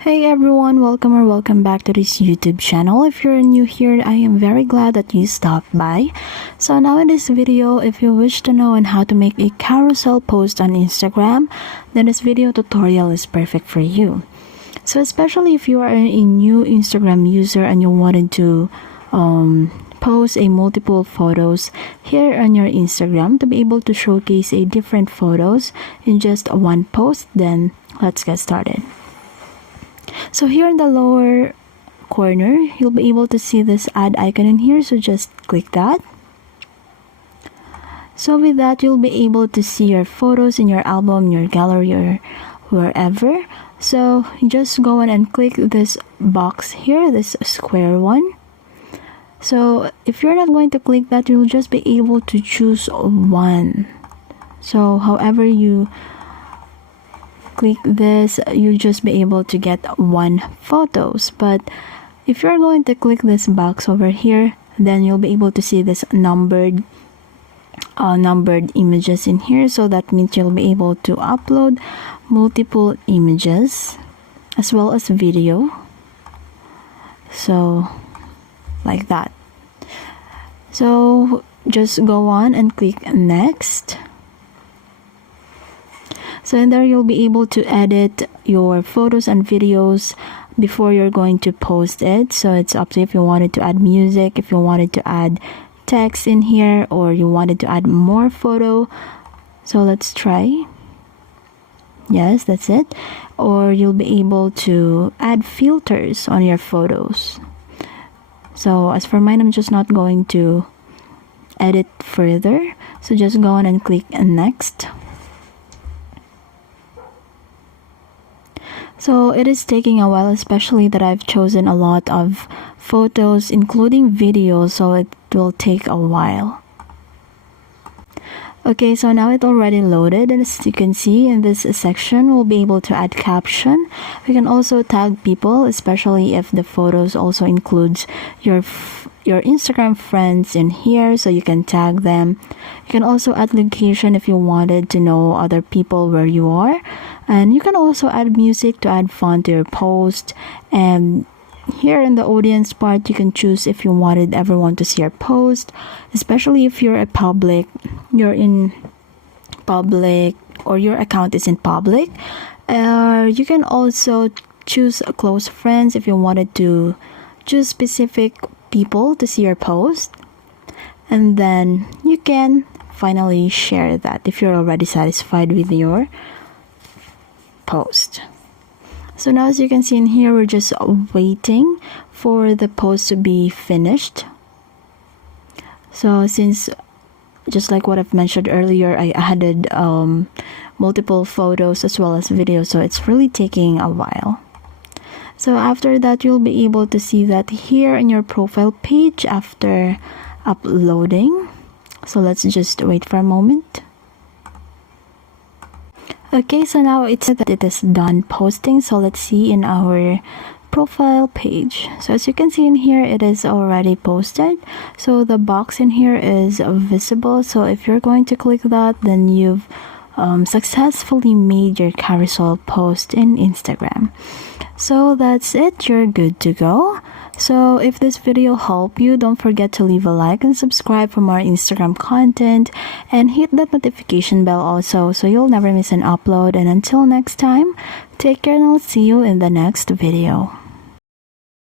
Hey everyone, welcome back to this YouTube channel. If you're new here, I am very glad that you stopped by. So now in this video, if you wish to know on how to make a carousel post on Instagram, then this video tutorial is perfect for you. So especially if you are a new Instagram user and you wanted to post a multiple photos here on your Instagram to be able to showcase a different photos in just one post, then let's get started. So here in the lower corner, you'll be able to see this add icon in here, so just click that. So with that, you'll be able to see your photos in your album, your gallery, or wherever. So just go in and click this box here, this square one. So if you're not going to click that, you'll just be able to choose one. So however you click this, you'll just be able to get one photos. But if you're going to click this box over here, then you'll be able to see this numbered images in here. So that means you'll be able to upload multiple images as well as video, so like that. So just go on and click next. So in there, you'll be able to edit your photos and videos before you're going to post it. So it's up to you if you wanted to add music, if you wanted to add text in here, or you wanted to add more photo. So let's try. Yes, that's it. Or you'll be able to add filters on your photos. So as for mine, I'm just not going to edit further. So just go on and click next. So it is taking a while, especially that I've chosen a lot of photos including videos, so it will take a while. Okay, so now it already loaded, and as you can see in this section, we'll be able to add caption. We can also tag people, especially if the photos also includes your Instagram friends in here, so you can tag them. You can also add location if you wanted to know other people where you are. And you can also add music to add fun to your post. And here in the audience part, you can choose if you wanted everyone to see your post, especially if you're in public, or your account is in public. You can also choose close friends if you wanted to choose specific people to see your post. And then you can finally share that if you're already satisfied with your post. So now, as you can see in here, we're just waiting for the post to be finished. So since, just like what I've mentioned earlier, I added multiple photos as well as videos, so it's really taking a while. So after that, you'll be able to see that here in your profile page after uploading. So let's just wait for a moment. Okay, so now it said that it is done posting. So let's see in our profile page. So as you can see in here, it is already posted. So the box in here is visible. So if you're going to click that, then you've successfully made your carousel post in Instagram. So that's it, you're good to go. So if this video helped you, don't forget to leave a like and subscribe for more Instagram content, and hit that notification bell also so you'll never miss an upload. And until next time, take care, and I'll see you in the next video.